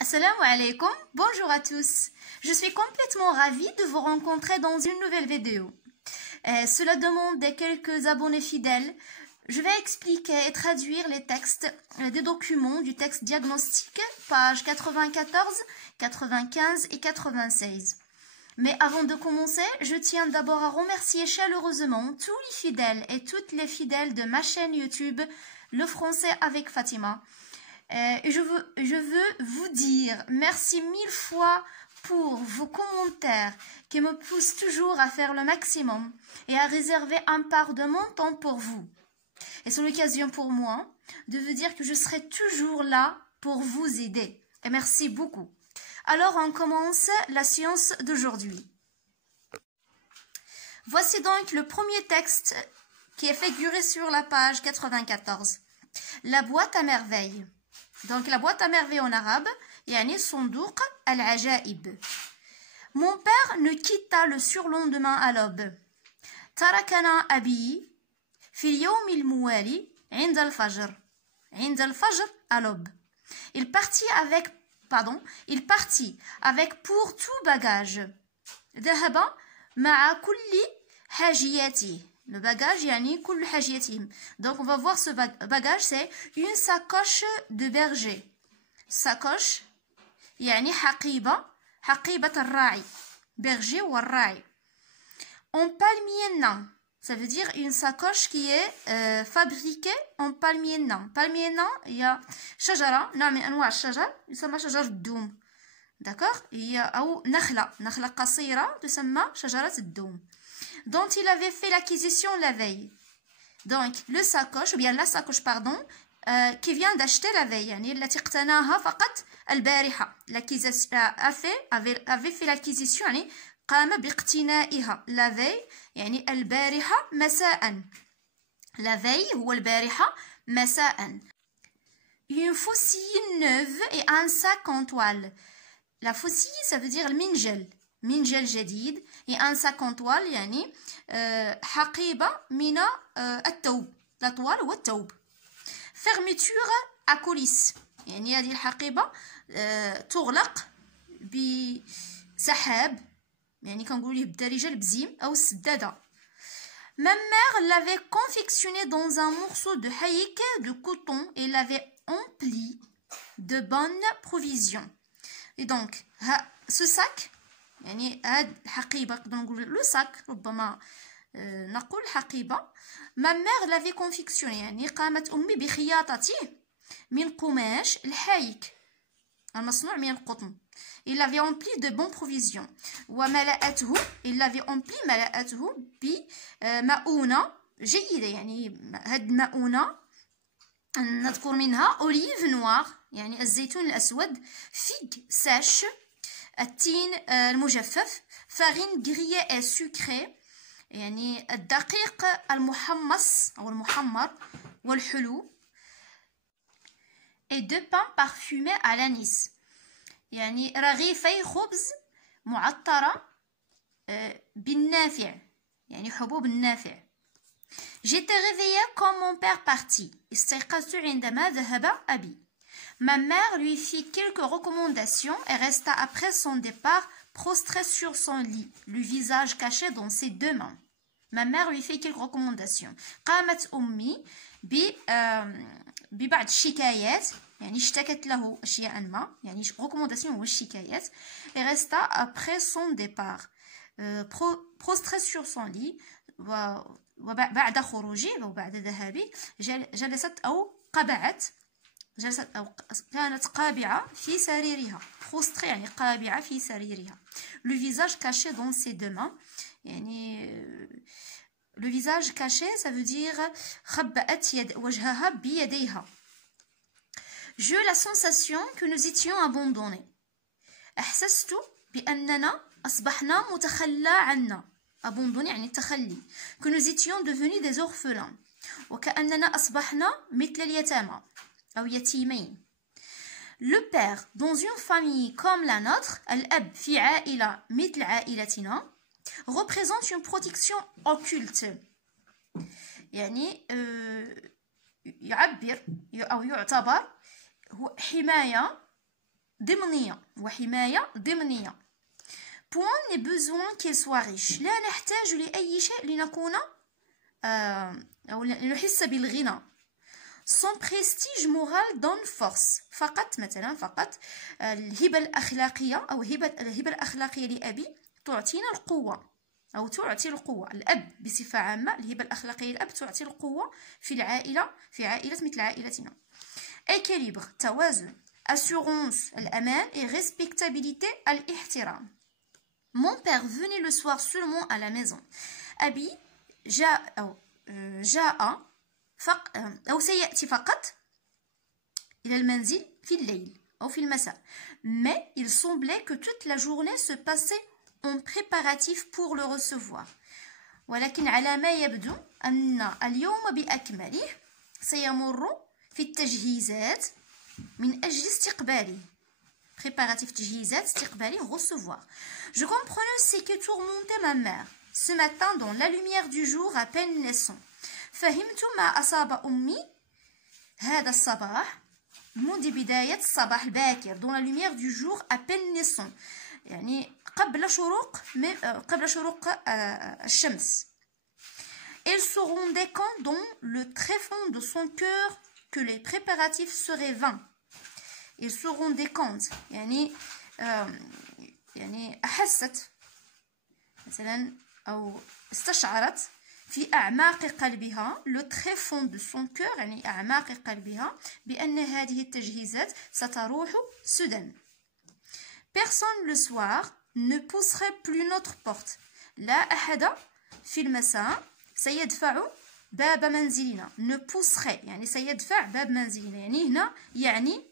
Assalamu alaikum, bonjour à tous. Je suis complètement ravie de vous rencontrer dans une nouvelle vidéo. Cela demande quelques abonnés fidèles. Je vais expliquer et traduire les textes des documents du texte diagnostic, pages 94, 95 et 96. Mais avant de commencer, je tiens d'abord à remercier chaleureusement tous les fidèles et toutes les fidèles de ma chaîne YouTube, Le Français avec Fatima. Je veux vous dire merci mille fois pour vos commentaires qui me poussent toujours à faire le maximum et à réserver un part de mon temps pour vous. Et c'est l'occasion pour moi de vous dire que je serai toujours là pour vous aider. Et merci beaucoup. Alors on commence la séance d'aujourd'hui. Voici donc le premier texte qui est figuré sur la page 94. La boîte à merveilles. Donc la boîte à merveilles en arabe, yani صندوق العجائب. Mon père nous quitta le surlendemain à l'aube. تركنا أبي في اليوم الموالي عند الفجر. عند الفجر à l'aube. Il partit avec pour tout bagage. ذهب مع كل حاجياته. Le bagage, yani كل حاجياتهم. Donc on va voir ce bagage, c'est une sacoche de berger. Sacoche, yani حقيبة الراعي. Berger ou الراعي. En palmier nain. Ça veut dire une sacoche qui est fabriquée en palmier nain. Palmier nain, il y a شجرة نوع من أنواع الشجر يسمى شجر الدوم. D'accord? أو نخلة قصيرة تسمى شجرة الدوم. Dont il avait fait l'acquisition la veille. Donc, la sacoche, qui vient d'acheter la veille. يعني التي اقتناها فقط البارحة. Avait fait l'acquisition, يعني قام باقتنائها la veille, يعني البارحة مساء. La veille هو البارحة مساء. Une faucille neuve et un sac en toile. La faucille, ça veut dire le minjel. منجل جديد et un sac en toile يعني حقيبة من الثوب. la toile هو الثوب. fermeture à coulisse يعني هذه الحقيبة تغلق بسحاب يعني كنقولوا ليه بالدارجة البزيم أو السدادة. Ma mère l'avait confectionné dans un morceau de haïk de coton et l'avait empli de bonnes provisions. Et donc ce sac يعني هاد الحقيبة نقدر نقول لو ساك ربما نقول حقيبة. ما مير لافي كونفيكسيوني يعني قامت أمي بخياطته من قماش الحايك المصنوع من القطن. il l'avait empli de bonnes provisions. وملأته il l'avait empli ملأته بمؤونة جيدة يعني هاد المؤونة نذكر منها أوليف نوار يعني الزيتون الأسود فيغ ساش التين المجفف farine grillée et sucrée يعني الدقيق المحمص أو المحمر والحلو et deux pains parfumés à l'anis يعني رغيفي خبز معطرة بالنافع يعني حبوب النافع. J'étais réveillée quand mon père partit. استيقظت عندما ذهب أبي. Ma mère lui fit quelques recommandations et resta après son départ prostrée sur son lit, le visage caché dans ses deux mains. Ma mère lui fit quelques recommandations. قامت أمي ببعض الشكايات يعني اشتكت له أشياء ما يعني recommandation هو الشكايات et resta après son départ prostrée sur son lit وبعد خروجه أو بعد ذهابه جلست أو قبعت أو كانت قابعة في سريرها. prostrée يعني قابعة في سريرها. le visage caché dans ses deux mains يعني le visage caché ça veut dire خبأت وجهها بيديها. j'ai eu la sensation que nous étions abandonnés. أحسست بأننا أصبحنا متخلى عنا. abandonné يعني التخلي. que nous étions devenus des orphelins. وكأننا أصبحنا مثل اليتامى أو يتيمين. Le père dans une famille comme la nôtre, الأب في عائلة مثل عائلتنا, représente une protection occulte. يعني يعبر أو يعتبر هو حماية ضمنية وحماية ضمنية. point les besoins qu'il soit riche. لا نحتاج لأي شيء لنكون أو لنحس بالغنى. son prestige moral donne force. فقط مثلا فقط الهبة الأخلاقية أو الهبة الأخلاقية لأبي تعطينا القوة أو تعطي القوة. الأب بصفة عامة الهبة الأخلاقية للأب تعطي القوة في العائلة، في عائلة مثل عائلتنا. équilibre توازن. assurance الأمان et respectabilité الاحترام. mon père venait le soir seulement à la maison. أبي سيأتي فقط إلى المنزل في الليل أو في المساء. mais il semblait que toute la journée se passait en préparatif pour le recevoir. ولكن على ما يبدو أن اليوم بأكمله سيمر في التجهيزات من أجل استقباله. préparatif تجهيزات استقباله recevoir. je comprenais ce que tourmentait ma mère ce matin dans la lumière du jour à peine naissant. فهمت ما أصاب أمي هذا الصباح منذ بداية الصباح الباكر dans la lumière du jour à peine naissant يعني قبل شروق الشمس. elle se rendait compte dans le tréfonds de son cœur que les préparatifs seraient vains. il se rendait compte يعني أحست مثلا أو استشعرت في أعماق قلبها le tréfonds de son cœur يعني أعماق قلبها بأن هذه التجهيزات ستروح سدى. personne le soir ne pousserait plus notre porte. لا أحد في المساء سيدفع باب منزلنا. ne pousserait يعني سيدفع باب منزلنا يعني هنا يعني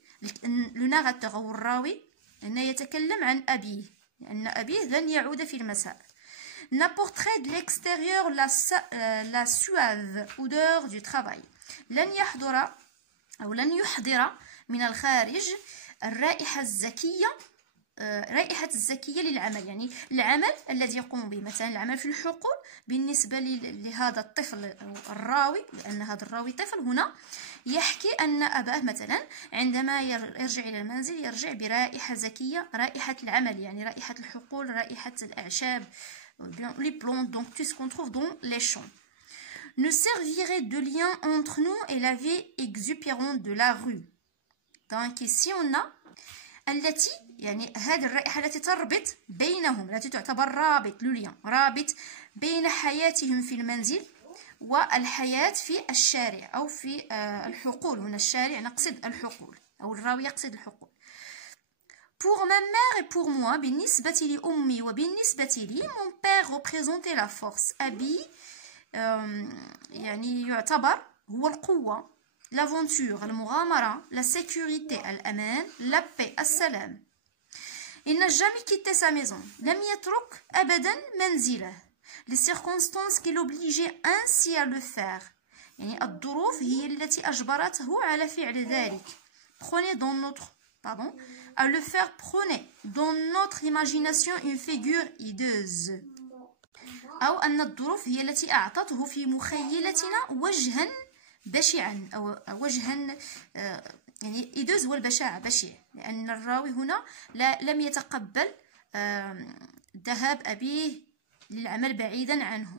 le narrateur أو الراوي أنه يتكلم عن أبيه لأن أبيه لن يعود في المساء. n'apporterait de l'extérieur la suave odeur du travail. لن يحضر من الخارج الرائحة الزكية للعمل يعني العمل الذي يقوم به. مثلا العمل في الحقول بالنسبة لهذا الطفل أو الراوي لأن هذا الراوي طفل هنا يحكي أن أباه مثلا عندما يرجع إلى المنزل يرجع برائحة زكية رائحة العمل يعني رائحة الحقول رائحة الأعشاب les plantes donc tout ce qu'on trouve dans les champs. ne servirait de lien entre nous et la vie exubérante de la rue. donc ici on a التي يعني هذه الرائحة التي تربط بينهم التي تعتبر رابط لليان رابط بين حياتهم في المنزل والحياة في الشارع أو في الحقول. هنا الشارع نقصد الحقول أو الراوي يقصد الحقول. pour ma mère et pour moi بالنسبة لأمي وبالنسبة لي mon père représentait la force. أبي يعني يعتبر هو القوة l'aventure المغامرة la sécurité الأمان la paix السلام. il n'a jamais quitté sa maison. لم يترك أبدا منزله. les circonstances qui l'obligeaient ainsi à le faire يعني الظروف هي التي أجبرته على فعل ذلك. prenez à le faire prenez dans notre imagination une figure hideuse. أو أن الظروف هي التي أعطته في مخيلتنا وجها بشعا أو وجها يعني hideuse والبشاعة بشع لأن الراوي هنا لم يتقبل ذهاب أبيه للعمل بعيدا عنه.